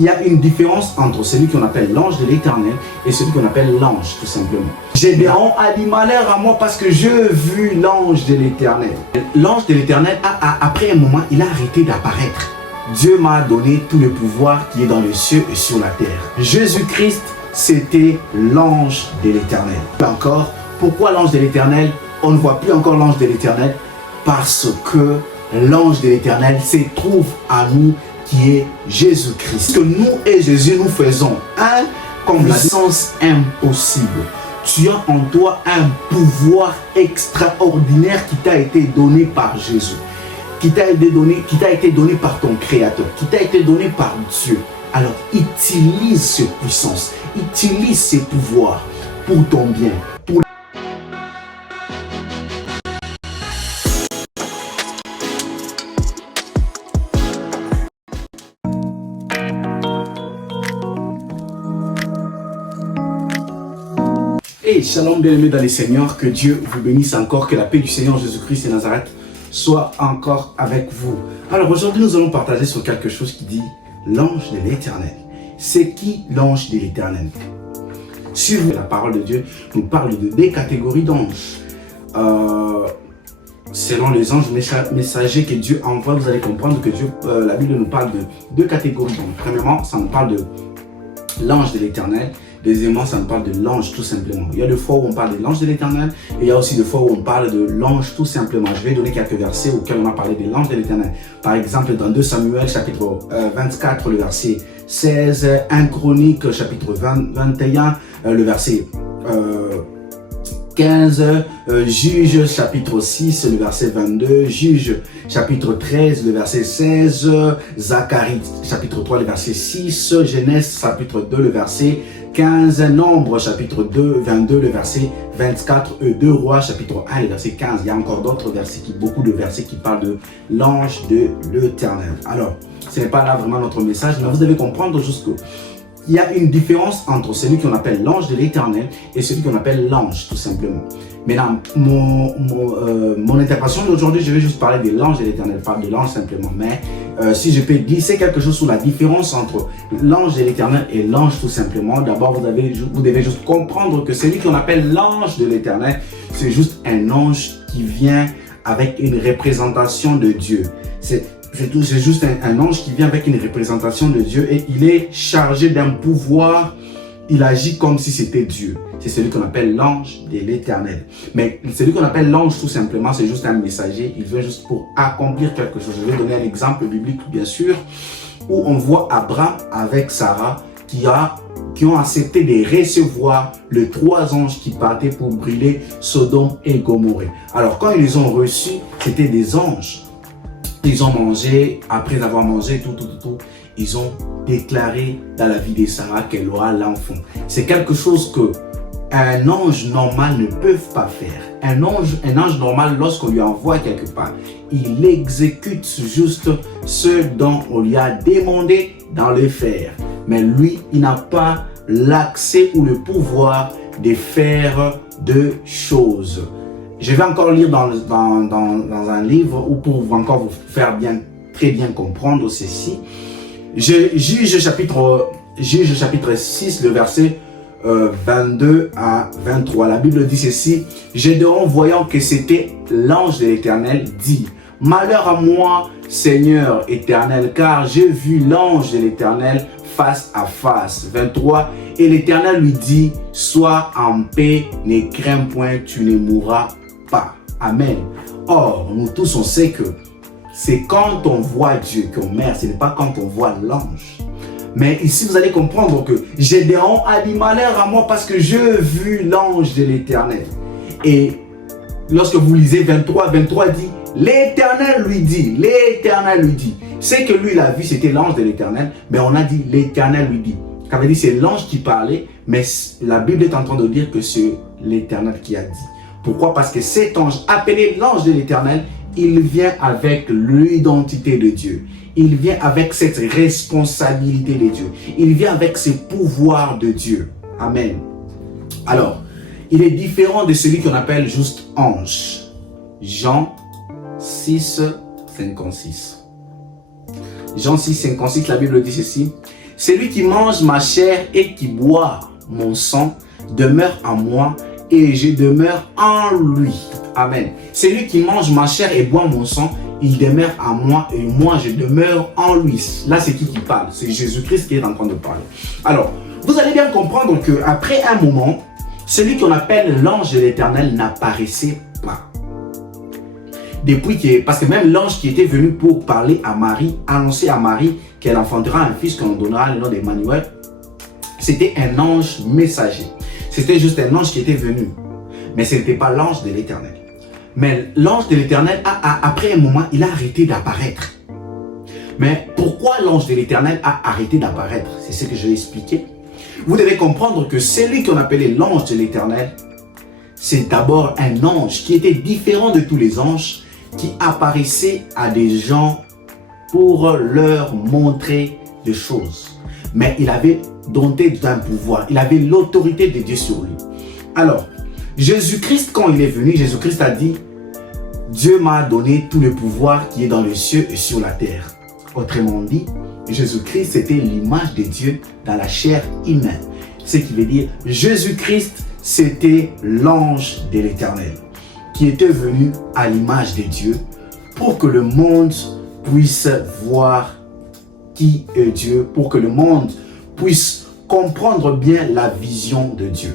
Il y a une différence entre celui qu'on appelle l'ange de l'Éternel et celui qu'on appelle l'ange, tout simplement. Gédéon a dit malheur à moi parce que j'ai vu l'ange de l'Éternel. L'ange de l'Éternel, après un moment, il a arrêté d'apparaître. Dieu m'a donné tout le pouvoir qui est dans les cieux et sur la terre. Jésus-Christ, c'était l'ange de l'Éternel. Encore, pourquoi l'ange de l'Éternel? On ne voit plus encore l'ange de l'Éternel parce que l'ange de l'Éternel se trouve à nous, qui est Jésus-Christ. Que nous et Jésus, nous faisons un comme la puissance impossible. Tu as en toi un pouvoir extraordinaire qui t'a été donné par Jésus, qui t'a été donné par ton Créateur, qui t'a été donné par Dieu. Alors utilise cette puissance, utilise ces pouvoirs pour ton bien, pour Hey, shalom bien-aimés dans les Seigneurs, que Dieu vous bénisse encore, que la paix du Seigneur Jésus-Christ de Nazareth soit encore avec vous. Alors aujourd'hui nous allons partager sur quelque chose qui dit l'ange de l'Éternel. C'est qui l'ange de l'Éternel? Sur la parole de Dieu nous parle de deux catégories d'anges. Selon les anges messagers que Dieu envoie, vous allez comprendre que la Bible nous parle de deux catégories d'anges. Premièrement, ça nous parle de l'ange de l'Éternel. Deuxièmement, ça nous parle de l'ange tout simplement. Il y a des fois où on parle de l'ange de l'Éternel et il y a aussi des fois où on parle de l'ange tout simplement. Je vais donner quelques versets auxquels on a parlé de l'ange de l'Éternel. Par exemple, dans 2 Samuel chapitre 24, le verset 16, 1 Chronique chapitre 21, le verset 15, Juge chapitre 6, le verset 22, Juge chapitre 13, le verset 16, Zacharie chapitre 3, le verset 6, Genèse chapitre 2, le verset 15, Nombre chapitre 2, 22, le verset 24, 2 Rois chapitre 1, le verset 15. Il y a encore d'autres versets, beaucoup de versets qui parlent de l'ange de l'Éternel. Alors, ce n'est pas là vraiment notre message, mais vous devez comprendre jusqu'où. Il y a une différence entre celui qu'on appelle l'ange de l'Éternel et celui qu'on appelle l'ange, tout simplement. Maintenant, mon intervention d'aujourd'hui, je vais juste parler de l'ange de l'Éternel, pas de l'ange simplement. Mais si je peux glisser quelque chose sur la différence entre l'ange de l'Éternel et l'ange tout simplement, d'abord vous devez juste comprendre que celui qu'on appelle l'ange de l'Éternel, c'est juste un ange qui vient avec une représentation de Dieu. C'est juste un ange qui vient avec une représentation de Dieu et il est chargé d'un pouvoir. Il agit comme si c'était Dieu. C'est celui qu'on appelle l'ange de l'Éternel. Mais celui qu'on appelle l'ange tout simplement, c'est juste un messager. Il vient juste pour accomplir quelque chose. Je vais donner un exemple biblique bien sûr, où on voit Abraham avec Sarah qui ont accepté de recevoir les 3 anges qui partaient pour brûler Sodome et Gomorrhe. Alors quand ils les ont reçus, c'était des anges. Ils ont mangé, après avoir mangé tout, ils ont déclaré dans la vie de Sarah qu'elle aura l'enfant. C'est quelque chose que un ange normal ne peut pas faire. Un ange normal, lorsqu'on lui envoie quelque part, il exécute juste ce dont on lui a demandé d'en le faire. Mais lui, il n'a pas l'accès ou le pouvoir de faire de choses. Je vais encore lire dans un livre ou pour encore vous faire très bien comprendre ceci. Juge chapitre 6, le verset 22 à 23. La Bible dit ceci. Gédéon, voyant que c'était l'ange de l'Éternel, dit: malheur à moi, Seigneur éternel, car j'ai vu l'ange de l'Éternel face à face. 23. Et l'Éternel lui dit: sois en paix, ne crains point, tu ne mourras pas. Amen. Or, nous tous on sait que c'est quand on voit Dieu qu'on meurt, ce n'est pas quand on voit l'ange. Mais ici vous allez comprendre que Gédéon a dit malheur à moi parce que j'ai vu l'ange de l'Éternel. Et lorsque vous lisez 23 dit l'Éternel lui dit. C'est que lui il a vu, c'était l'ange de l'Éternel, mais on a dit l'Éternel lui dit. Ça veut dire c'est l'ange qui parlait, mais la Bible est en train de dire que c'est l'Éternel qui a dit. Pourquoi? Parce que cet ange, appelé l'ange de l'Éternel, il vient avec l'identité de Dieu. Il vient avec cette responsabilité de Dieu. Il vient avec ce pouvoir de Dieu. Amen. Alors, il est différent de celui qu'on appelle juste ange. Jean 6, 56. Jean 6, 56, la Bible dit ceci. celui qui mange ma chair et qui boit mon sang demeure en moi et je demeure en lui. Amen. Celui qui mange ma chair et boit mon sang, il demeure en moi et moi je demeure en lui. Là, c'est qui parle? C'est Jésus-Christ qui est en train de parler. Alors, vous allez bien comprendre qu'après un moment, celui qu'on appelle l'ange de l'Éternel n'apparaissait pas. Parce que même l'ange qui était venu pour parler à Marie, annoncer à Marie qu'elle enfantera un fils qu'on donnera le nom d'Emmanuel, c'était un ange messager. C'était juste un ange qui était venu. Mais ce n'était pas l'ange de l'Éternel. Mais l'ange de l'Éternel, après un moment, il a arrêté d'apparaître. Mais pourquoi l'ange de l'Éternel a arrêté d'apparaître? C'est ce que je vais expliquer. Vous devez comprendre que celui qu'on appelait l'ange de l'Éternel, c'est d'abord un ange qui était différent de tous les anges, qui apparaissait à des gens pour leur montrer des choses. Mais il avait doté d'un pouvoir, il avait l'autorité de Dieu sur lui. Alors, Jésus-Christ, quand il est venu, Jésus-Christ a dit « Dieu m'a donné tout le pouvoir qui est dans les cieux et sur la terre ». Autrement dit, Jésus-Christ, c'était l'image de Dieu dans la chair humaine. Ce qui veut dire, Jésus-Christ, c'était l'ange de l'Éternel qui était venu à l'image de Dieu pour que le monde puisse voir qui est Dieu, pour que le monde puisse comprendre bien la vision de Dieu.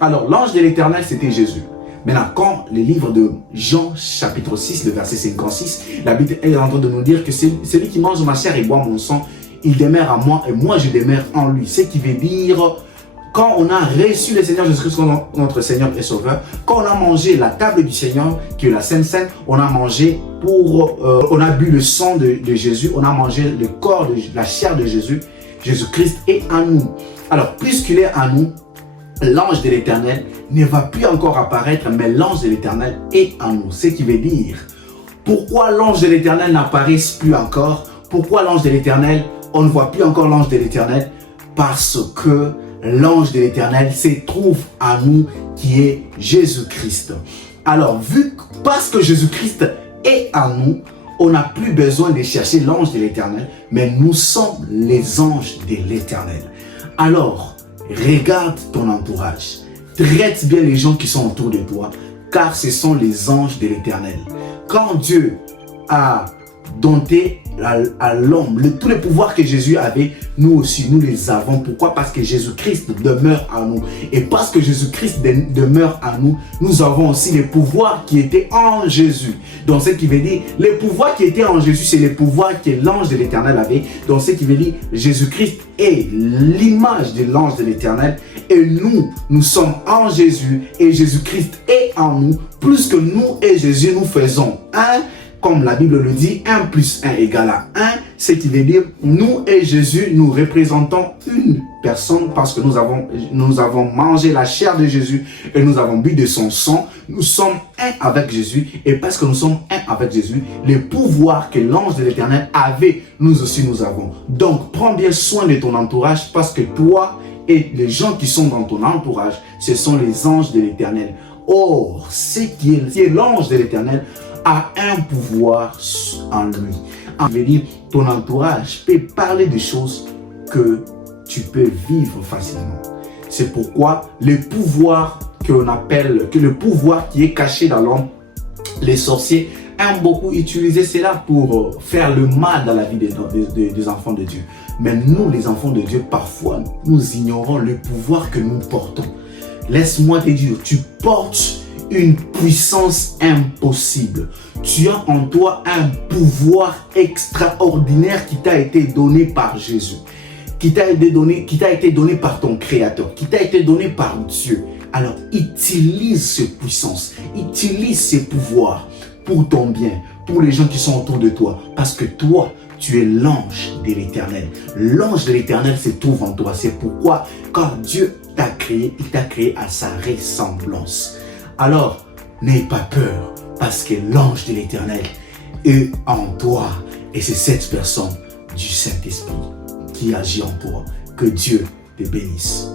Alors, l'ange de l'Éternel, c'était Jésus. Maintenant, quand le livre de Jean, chapitre 6, le verset 56, la Bible est en train de nous dire que celui qui mange ma chair et boit mon sang, il demeure en moi et moi je demeure en lui. Ce qui veut dire, quand on a reçu le Seigneur Jésus-Christ comme notre Seigneur et Sauveur, quand on a mangé la table du Seigneur, qui est la Sainte Seine, on a mangé on a bu le sang de Jésus, on a mangé le corps, la chair de Jésus, Jésus-Christ est en nous. Alors, puisqu'il est en nous, l'ange de l'Éternel ne va plus encore apparaître, mais l'ange de l'Éternel est en nous. Ce qui veut dire, pourquoi l'ange de l'Éternel n'apparaît plus encore? Pourquoi l'ange de l'Éternel, on ne voit plus encore l'ange de l'Éternel? Parce que l'ange de l'Éternel se trouve en nous, qui est Jésus-Christ. Alors, parce que Jésus-Christ est en nous, on n'a plus besoin de chercher l'ange de l'Éternel, mais nous sommes les anges de l'Éternel. Alors, regarde ton entourage. Traite bien les gens qui sont autour de toi, car ce sont les anges de l'Éternel. Quand Dieu a donné à l'homme tous les pouvoirs que Jésus avait, nous aussi, nous les avons. Pourquoi? Parce que Jésus-Christ demeure en nous. Et parce que Jésus-Christ demeure en nous, nous avons aussi les pouvoirs qui étaient en Jésus. Donc, ce qui veut dire, les pouvoirs qui étaient en Jésus, c'est les pouvoirs que l'ange de l'Éternel avait. Donc, ce qui veut dire, Jésus-Christ est l'image de l'ange de l'Éternel. Et nous sommes en Jésus. Et Jésus-Christ est en nous. Plus que nous et Jésus, nous faisons un. Comme la Bible le dit, 1 plus 1 égale à 1, ce qui veut dire, nous et Jésus, nous représentons une personne parce que nous avons mangé la chair de Jésus et nous avons bu de son sang. Nous sommes un avec Jésus et parce que nous sommes un avec Jésus, les pouvoirs que l'ange de l'Éternel avait, nous aussi nous avons. Donc, prends bien soin de ton entourage parce que toi et les gens qui sont dans ton entourage, ce sont les anges de l'Éternel. Or, ce qui est l'ange de l'Éternel a un pouvoir en lui. Je veux dire, ton entourage peut parler des choses que tu peux vivre facilement. C'est pourquoi le pouvoir le pouvoir qui est caché dans l'homme, les sorciers aiment beaucoup utiliser cela pour faire le mal dans la vie des enfants de Dieu. Mais nous, les enfants de Dieu, parfois, nous ignorons le pouvoir que nous portons. Laisse-moi te dire, tu portes une puissance impossible. Tu as en toi un pouvoir extraordinaire qui t'a été donné par Jésus, qui t'a été donné par ton Créateur, qui t'a été donné par Dieu. Alors, utilise cette puissance, utilise ces pouvoirs pour ton bien, pour les gens qui sont autour de toi, parce que toi, tu es l'ange de l'Éternel. L'ange de l'Éternel se trouve en toi. C'est pourquoi, quand Dieu t'a créé, il t'a créé à sa ressemblance. Alors, n'aie pas peur, parce que l'ange de l'Éternel est en toi. Et c'est cette personne du Saint-Esprit qui agit en toi. Que Dieu te bénisse.